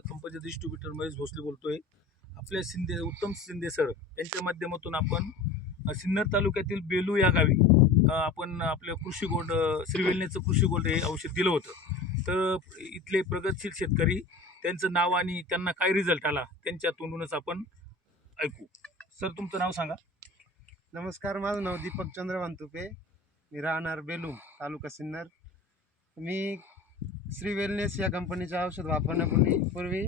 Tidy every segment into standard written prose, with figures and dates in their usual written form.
कंपनीचे डिस्ट्रीब्युटर महेश भोसले बोलतोय. आपल्या उत्तम शिंदे सर यांच्या माध्यमातून आपण सिन्नर तालुक्यातील बेलू या गावी आपण आपल्या कृषी गोल्ड श्रीवेलनेचं कृषी गोल्ड हे औषध दिलं होतं. तर इथले प्रगतशील शेतकरी त्यांचं नाव आणि त्यांना काय रिझल्ट आला त्यांच्या तोंडूनच आपण ऐकू. सर, तुमचं नाव सांगा. नमस्कार, माझं नाव दीपक चंद्र वांतुपे. मी राहणार बेलू, तालुका सिन्नर. मी श्री वेलनेस या कंपनीचं औषध वापरण्यापूर्वी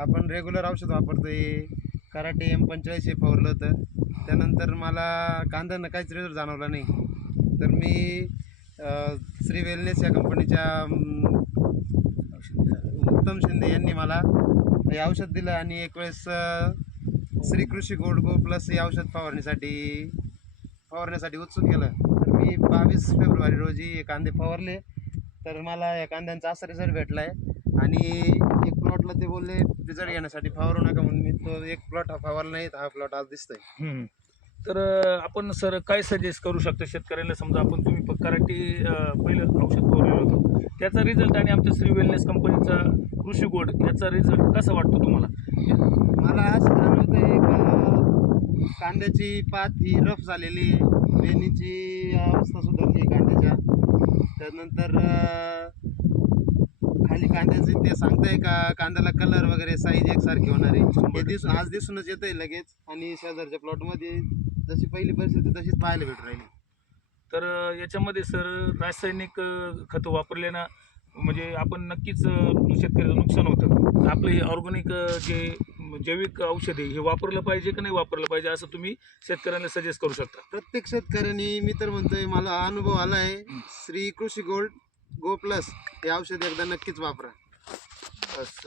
आपण रेग्युलर औषध वापरतोय. कराटे M45 हे फवारलं होतं. त्यानंतर मला कांद्यांना काहीच रिझल्ट जाणवला नाही. तर मी श्री वेलनेस या कंपनीच्या उत्तम शिंदे यांनी मला हे औषध दिलं आणि एक वेळेस श्री कृषी गोल्ड गो प्लस हे औषध फवारण्यासाठी उत्सुक केलं. तर मी 22 फेब्रुवारी रोजी हे कांदे फवारले. तर मला या कांद्यांचा असा रिझल्ट भेटला आहे. आणि एक प्लॉटला ते बोलले रिझल्ट घेण्यासाठी फवारू नका म्हणून मी तो एक प्लॉट हा फवारला नाही. हा प्लॉट आज दिसतोय. तर आपण सर काय सजेस्ट करू शकतो शेतकऱ्याला? समजा आपण तुम्ही कराटे पहिलं औषध फवारलेलं होतं, त्याचा रिझल्ट आणि आमच्या श्री वेलनेस कंपनीचा कृषी गोल्ड याचा रिझल्ट कसा वाटतो तुम्हाला? मला असं जाणवतंय का कांद्याची पात ही रफ झालेली आहे. वेणीची अवस्था सुधारली आहे कांद्याच्या. त्यानंतर खाली कांद्याचे ते सांगताय का कांद्याला कलर वगैरे साईज एकसारखी होणार आहे. हे आज दिसूनच येतंय लगेच. आणि शेजारच्या प्लॉटमध्ये जशी पहिली परिस्थिती तशीच पाहायला भेटू राहिली. तर याच्यामध्ये सर रासायनिक खतं वापरल्यानं म्हणजे आपण नक्कीच शेतकऱ्याचं नुकसान होतं. आपलं हे ऑर्गॅनिक जे जैविक औषध आहे हे वापरलं पाहिजे की नाही वापरलं पाहिजे असं तुम्ही शेतकऱ्यांना सजेस्ट करू शकता? प्रत्येक शेतकऱ्यांनी, मी तर म्हणतोय, मला अनुभव आला आहे, श्री कृषी गोल्ड गो प्लस हे औषध एकदा नक्कीच वापरा. बस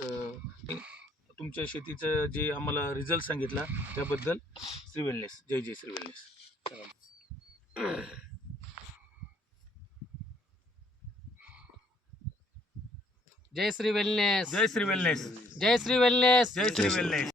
तुमच्या शेतीचं जे आम्हाला रिझल्ट सांगितला त्याबद्दल श्री वेलनेस. जय जय श्री वेलनेस. जय श्री वेलनेस. जय श्री वेलनेस. जय श्री वेलनेस. जय श्री वेलनेस.